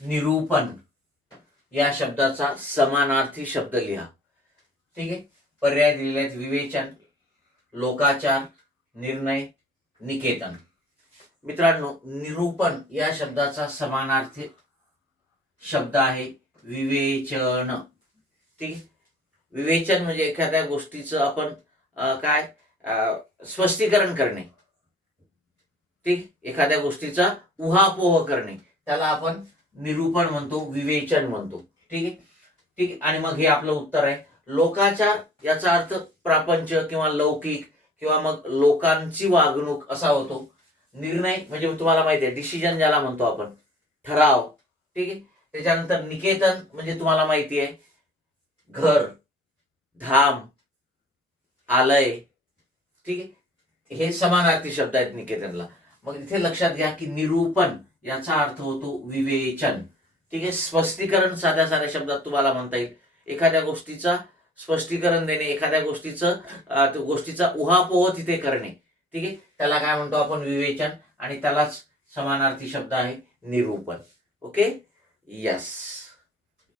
निरूपण या शब्दाचा समानार्थी शब्द लिहा. ठीक आहे. पर्याय दिलेले आहेत: विवेचन, लोकाचार, निर्णय, निकेतन. मित्रांनो, निरूपण या शब्दाचा समानार्थी शब्द आहे विवेचन. ठीक आहे. विवेचन म्हणजे एखाद्या गोष्टीचं आपण स्पष्टीकरण करणे. ठीक. एखाद्या गोष्टीचा उहापोह करणे त्याला आपण निरूपण म्हणतो, विवेचन म्हणतो. ठीक आहे. ठीक. आणि मग हे आपलं उत्तर आहे. लोकाचार याचा अर्थ प्रापंच किंवा लौकिक किंवा मग लोकांची वागणूक असा होतो. निर्णय म्हणजे तुम्हाला माहिती आहे डिसिजन ज्याला म्हणतो आपण, ठराव. ठीक आहे. त्याच्यानंतर निकेतन म्हणजे तुम्हाला माहिती आहे घर, धाम, आलय. ठीक आहे. हे समानार्थी शब्द आहेत निकेतनला. मग इथे लक्षात घ्या की निरूपण याचा अर्थ होतो विवेचन. ठीक आहे. स्पष्टीकरण साध्या साध्या शब्दात तुम्हाला म्हणता येईल. एखाद्या गोष्टीचा स्पष्टीकरण देणे, एखाद्या गोष्टीचा उहापोह तिथे करणे. ठीक आहे. त्याला काय म्हणतो आपण? विवेचन. आणि त्यालाच समानार्थी शब्द आहे निरूपण. ओके. यस.